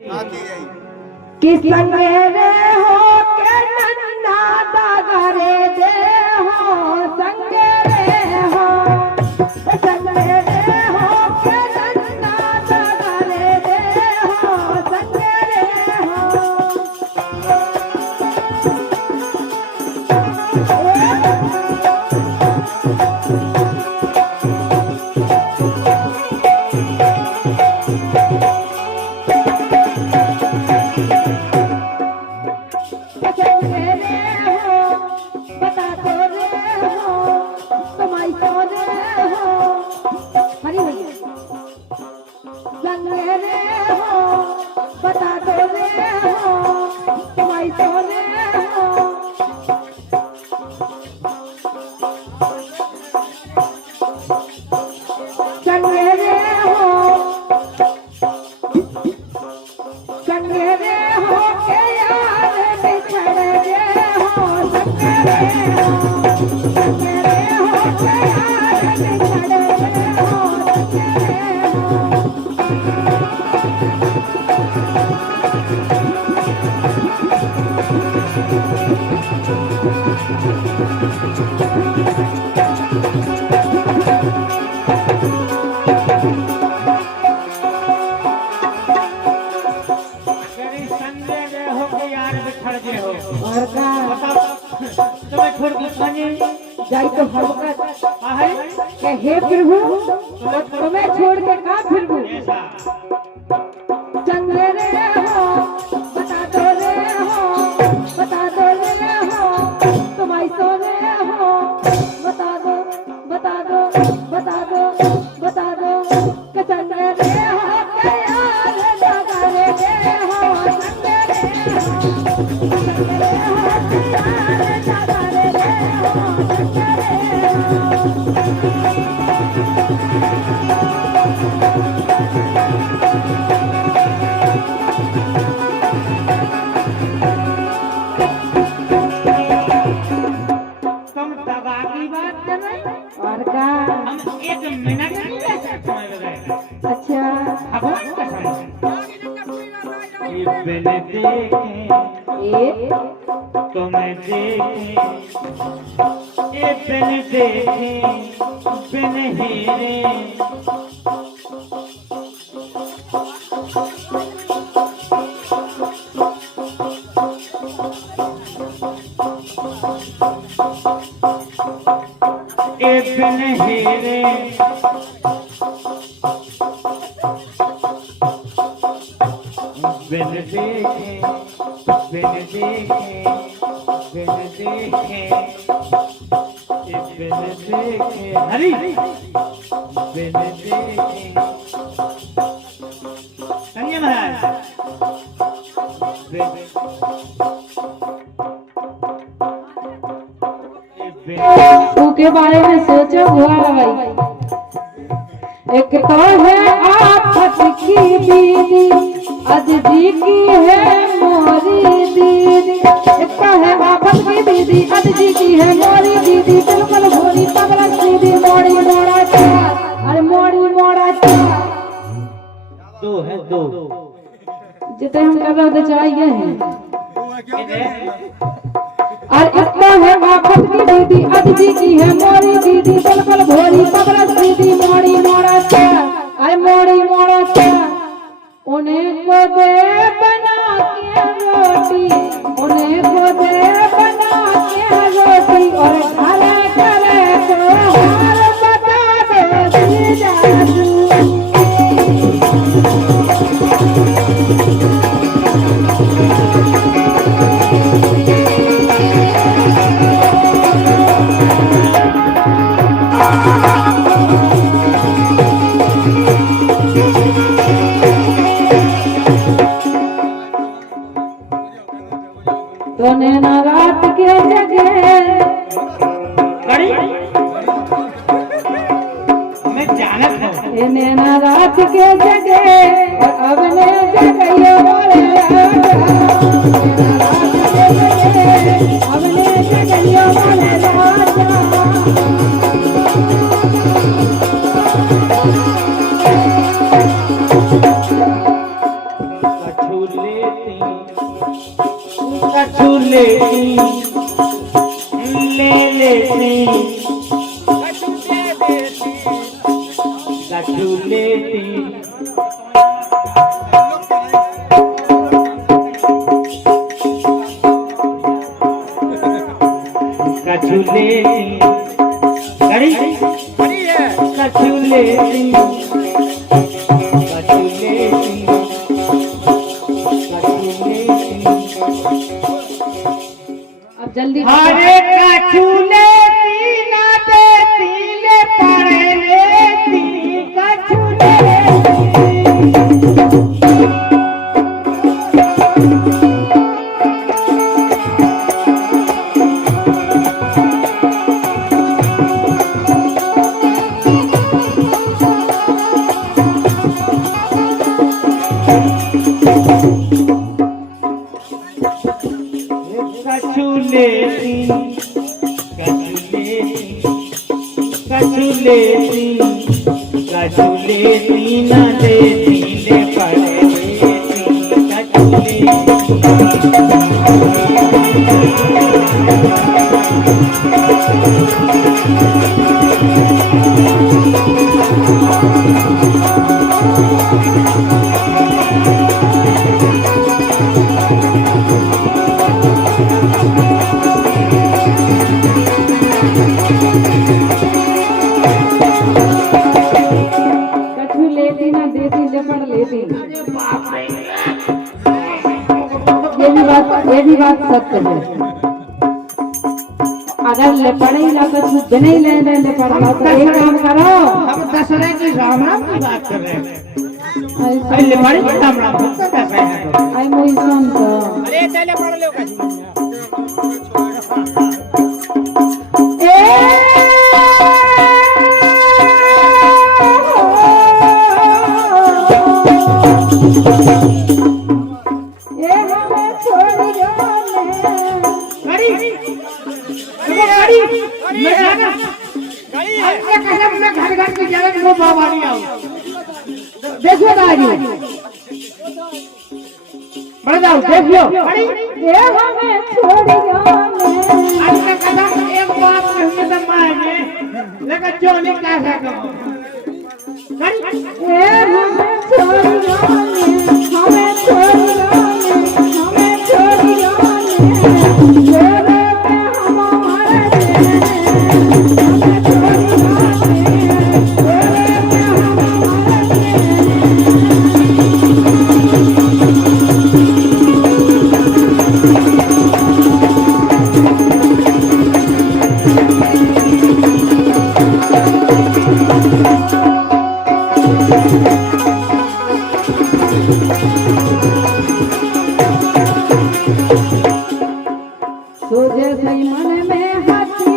कि संगेरे हो के नन्ना दागरे दे हो संगेरे हो संगेरे हो के नन्ना दागरे दे हो संगेरे जाई तो हे प्रभु तुम्हें छोड़ के कहाँ फिरबू चंगेरे हो बता दो रे हो तुम ऐसो रे हो बता दो कि चंगेरे हो के यार दागरे दे हो चंगेरे हो के यार दागरे दे हो और का हम 1 मिनट नहीं रह सकते हैं। अच्छा भगवान कसम ये बिन देखे ये तुम्हें देखे ये बिन देखे बिन हेरे बिन हेरे बिन देखे बिन देखे बिन देखे बिन देखे हरि बिन देखे संजय महाराज के बारे में सोचो हुआ भाई एक तो है आफत की दीदी अज जी की है मोरी दीदी एक तो है आफत की दीदी अज जी की है मोरी दीदी बिल्कुल भोली पगला दीदी मोड़ी मोड़ा चार अरे मोड़ी मोड़ा चार दो है दो जितने हम कर रहे चाहिए हैं और इतना है आफत की दीदी अज जी की है मोरी दीदी बिल्कुल भोली पगला दीदी मोड़ी मोड़ा चार अरे मोड़ी मोड़ा चार उन्हें को दे बना के रोटी उन्हें को दे बना के रोटी और घरे घरे को हार बता दे जादू कछु लेती ले लेती कछु लेती कछु लेती कड़ी कछु लेती कछु लेती कछु लेती अब जल्दी हरे कछु लेती ना देती ले पड़े लेती कछु लेती कछु लेती कछु लेती ना देती ले पड़े लेती कछु ये भी बात सत्य है। अगर ले पड़े ना कुछ नहीं ले पड़ा तो एक काम करो, हम दशहरे की राम राम की बात कर रहे हैं। ले पड़े राम राम आई मोई सुन तो अरे चले पढ़ लो देखो दादी बढ़ जाओ देख लो ये हमें छोड़ जाने आपका कदम एक बात कहने से मारेंगे लेकिन जो नहीं कह सकते ये हमें छोड़ जाने हमें छोड़ जाने हमें छोड़ जाने तेरे पे हम हमारे हमें छोड़ जाने तेरे पे हम सोचे सही मन में हाथी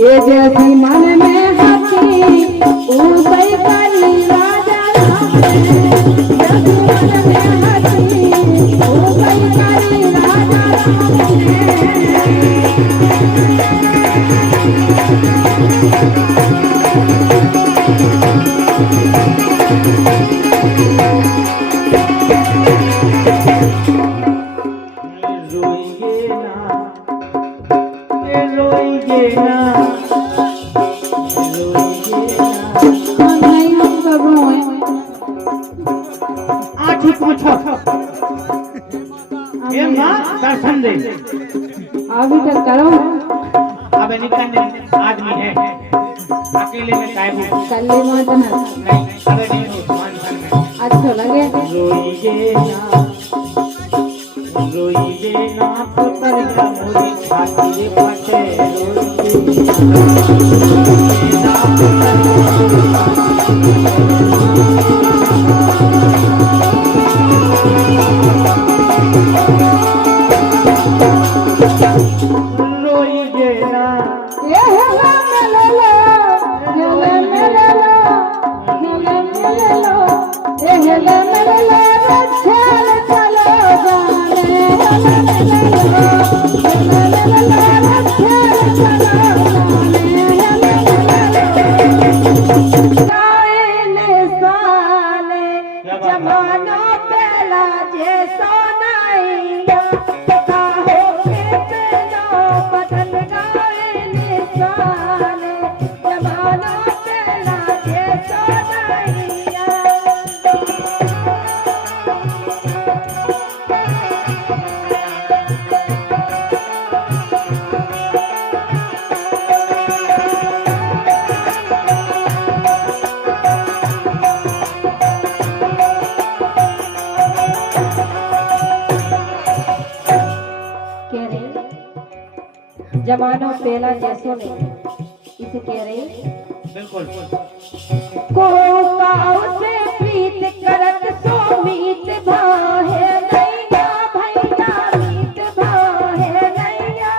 ये जैसी मन में हाथी ऊसई काली राजा जैसी मन में हाथी ऊसई काली राजा दर्शन दे अभी तक करो अब निकलने आदमी है अकेले में काय में कल्ले मत ना नहीं अबे नहीं हो मान में अच्छा लगे रोइए ना पुत्र का मोरी छाती रे पटे रोइए ना ये हेला मेला हेला मेला हेला मेला ये हेला मेला चल चलो जाने हेला मेला हेला मेला चल चलो जाने हेला मेला साले जमाना पहला जैसा नहीं काहो के पेलो बदल गए साले जमाना पहला जैसा नहीं जमानो पहला जैसो नहीं इसे कह रहे बिल्कुल को काऊ से प्रीत करत सो मीत भाहे नैया भैया मीत भाहे नैया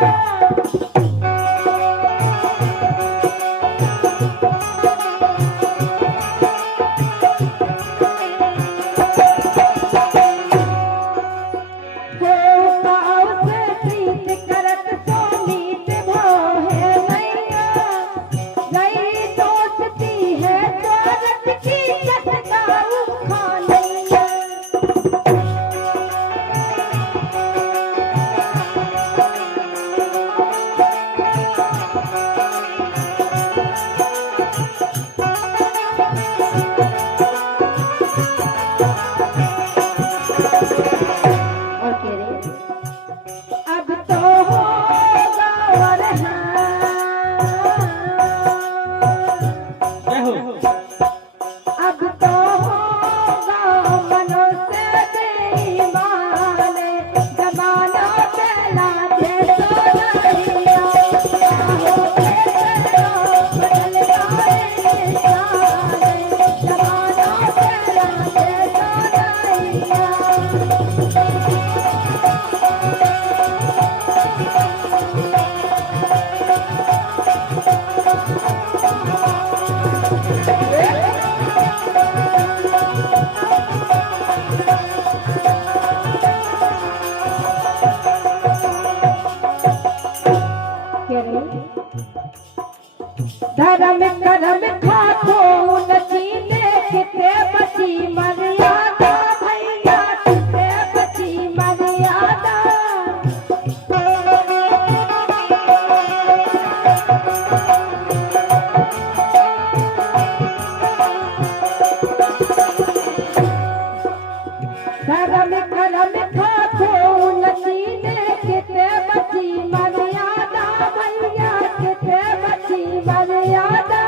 धर्म करम खातो नची देखते बची मर्यादा भैया किते बची मर्यादा धर्म करम खातो नची देखते बची मर्यादा भैया किते बची मर्यादा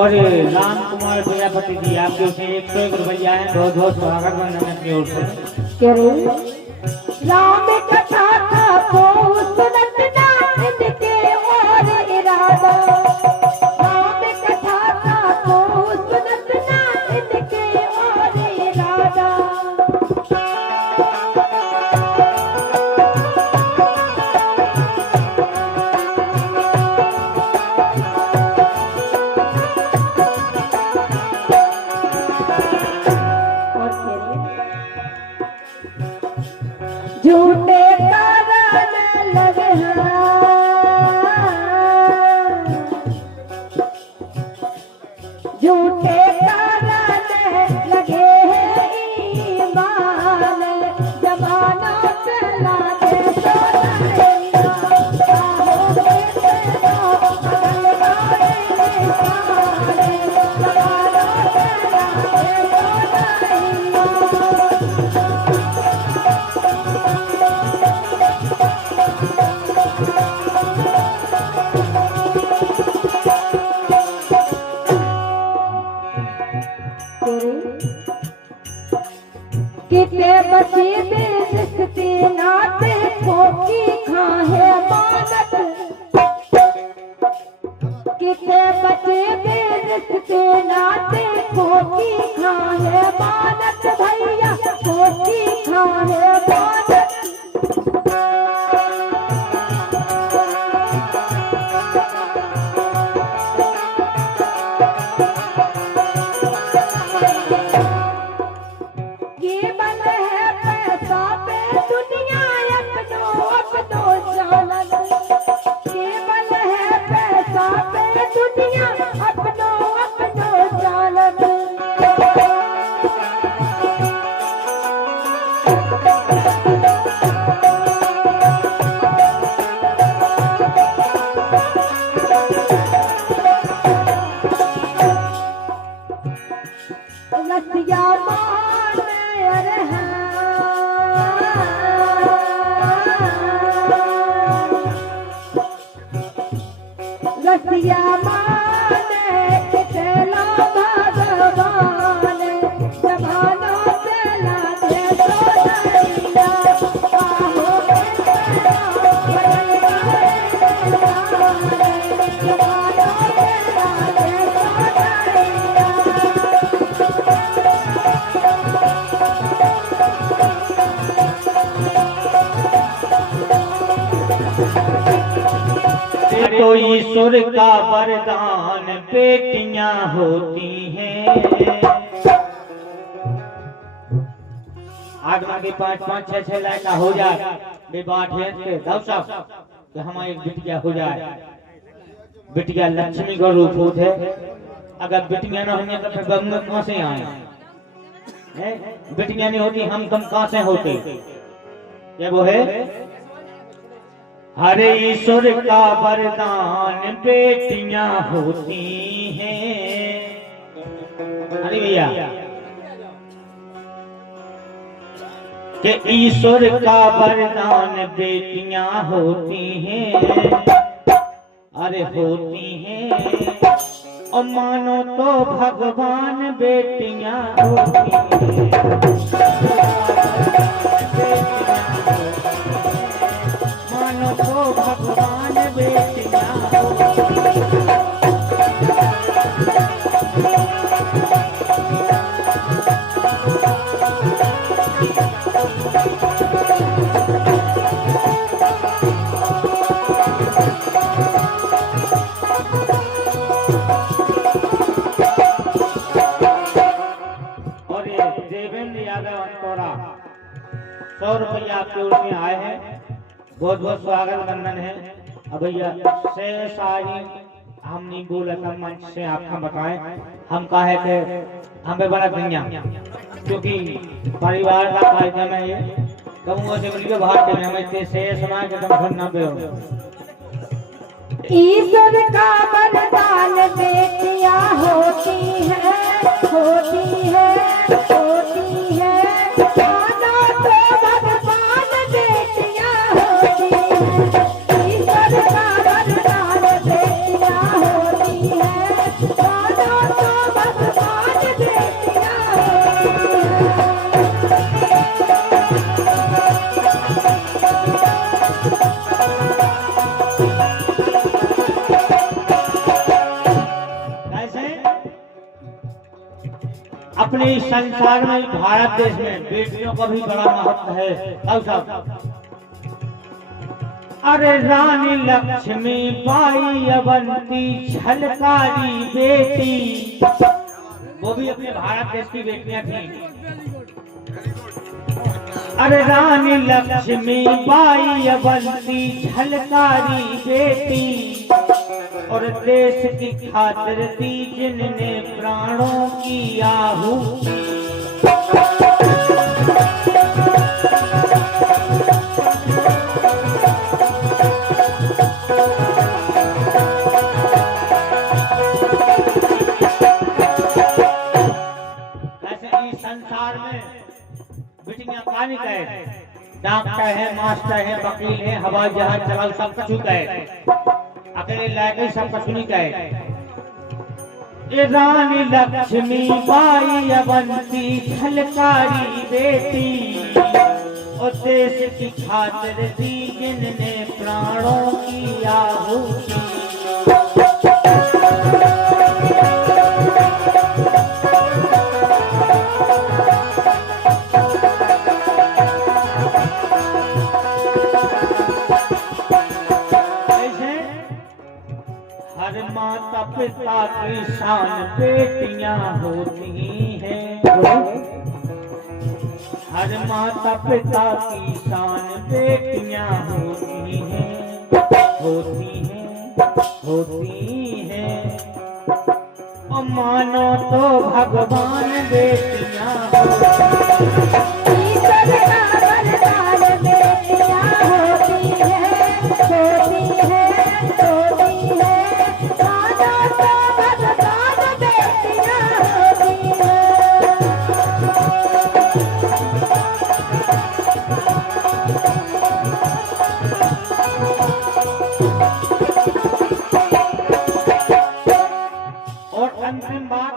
और राम कुमार प्रजापति जी आपके उसे 101 रुपया है बहुत बहुत स्वागत है अपनी ओर से कह रहे राम कथा का को सुनत ना इनके और इरादा राम कथा का को सुनत ना इनके और इरादा झूठे कारण लगे झूठे कारण लगे ईमान जमाना चला दे किते बची दे रिश्ते नाते खोकी खाहे मानत किते बचे दे रिश्ते नाते खोकी खाहे मानत भैया खोकी खाहे मानत लसिया माने अरे लसिया माने चला भगवान जमानो चला दे तो नैया आहो तो ईश्वर का वरदान बेटियां होती हैं। आगमा के 5-5, 6-6 लड़का हो जाए विवाह के तो हमारी बिटिया हो जाए। बिटिया लक्ष्मी का रूप होते है। अगर बिटिया ना होंगे तो फिर बहू कहां से आए? बिटिया नहीं होती हम कम कहां से होते? ये वो है हरे ईश्वर का वरदान बेटियां होती हैं। अरे भैया कि ईश्वर का वरदान बेटियां होती हैं। अरे होती हैं और मानो तो भगवान बेटियां होती हैं। मानो तो भगवान बेटियां होती हैं। अंतोरा 100 रुपया आपके ओर में आए हैं। बहुत बहुत स्वागत वंदन है। अब भैया से सारी हम नहीं बोला था मंच से आपका बताएं हम कहे थे हमें बड़ा दुनिया क्योंकि परिवार का कार्यक्रम है। ये कहूँगा से बड़ी भाग में हमें से समाज के तुम करना पे हो। ईश्वर का वरदान बेटियां होती है होती है होती है। मानो तो भगवान बेटियां होती है। ईश्वर का वरदान बेटियां होती है। मानो तो भगवान बेटियां होती है। अपने इस संसार में भारत देश में बेटियों का भी बड़ा महत्व है। अरे रानी लक्ष्मी बाई अवंती झलकारी बेटी वो भी अपने भारत देश की बेटियां थी। अरे रानी लक्ष्मी बाई अवंती झलकारी बेटी और देश की खातिर दी जिनने प्राणों की आहुति। ऐसे ही संसार में बिटियां पानी कहे डॉक्टर है, मास्टर है, वकील है, हवाई जहाज चलाओ सब कुछ कहे अकेले लायक सब कुछ नहीं कहे। रानी लक्ष्मी बाई अवंती झलकारी बेटी और देश की खातिर दी जिनने प्राणों की आहुति। हर माता पिता की शान बेटियां होती हैं। हर माता पिता की शान बेटियां होती हैं होती हैं होती हैं और मानो तो भगवान बेटियां होती हैं।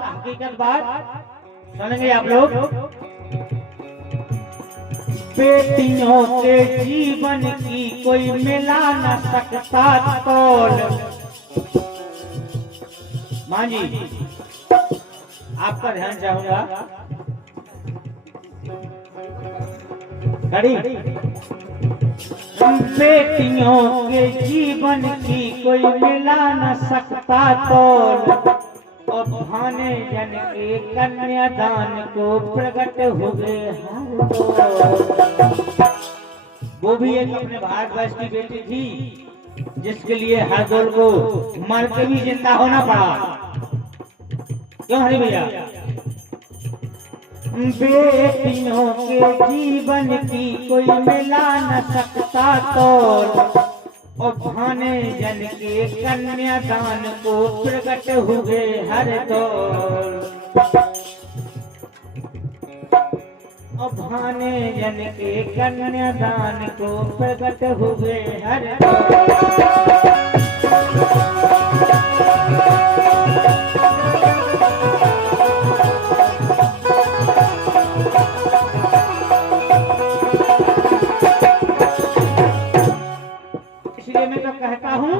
हकीकत बात सुनेंगे आप लोग। बेटियों के जीवन की कोई मिला न सकता तोल। मां जी आपका ध्यान चाहूंगा। खड़ी। बेटियों के जीवन की कोई मिला न सकता तोल, और भाने जन के कन्यादान को प्रकट हुए हर दौर। वो भी एक अपने भारतवर्ष की बेटी थी जिसके लिए हर दौर को मर के भी जिंदा होना पड़ा। क्यों हरी भैया? बेटियों के जीवन की कोई मिला न सकता तोल, और भाने जन के कन्यादान को प्रकट हुए हर दौर। और भाने जन के कन्यादान को प्रकट हुए हर दौर। मैं तो कहता हूँ,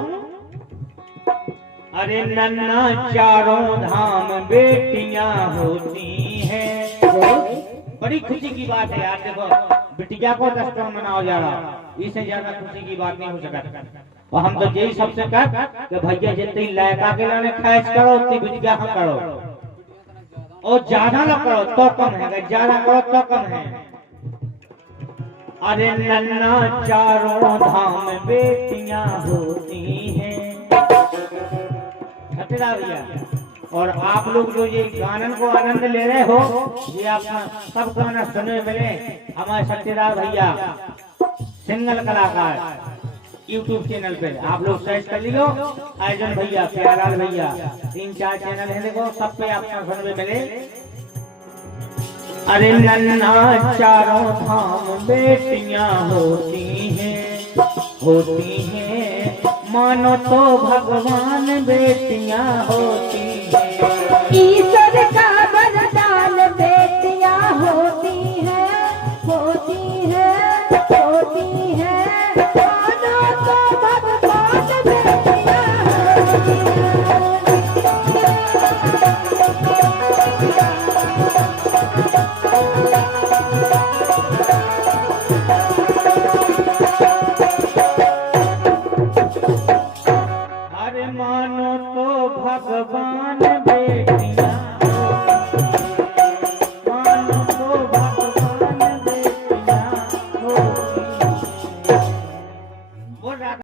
अरे नन्ना चारों धाम बेटियां होती हैं। बड़ी खुशी की बात है यार। देखो बिटिया को 10 करोड़ मनाओ जा रहा, इससे ज्यादा खुशी की बात नहीं हो सकता। और हम तो यही सबसे कह कि भैया जितनी लड़का के लाने खर्च करो उतनी बिटिया हम करो, और ज्यादा न करो तो कम है, ज्यादा करो तो कम है। अरे नन्ना चारों धाम बेटियां होती हैं। भैया और आप लोग जो ये गानन को आनंद ले रहे हो, ये आप सब गाना सुनने मिले हमारे सत्यराज भैया सिंगल कलाकार YouTube चैनल पे आप लोग सर्च कर लियो। आयोजन भैया, प्यारालाल भैया, 3-4 चैनल है देखो, सब पे आपको सुनने मिले। अरे नन्ना चारों धाम बेटियां होती हैं, मानो तो भगवान बेटियां होती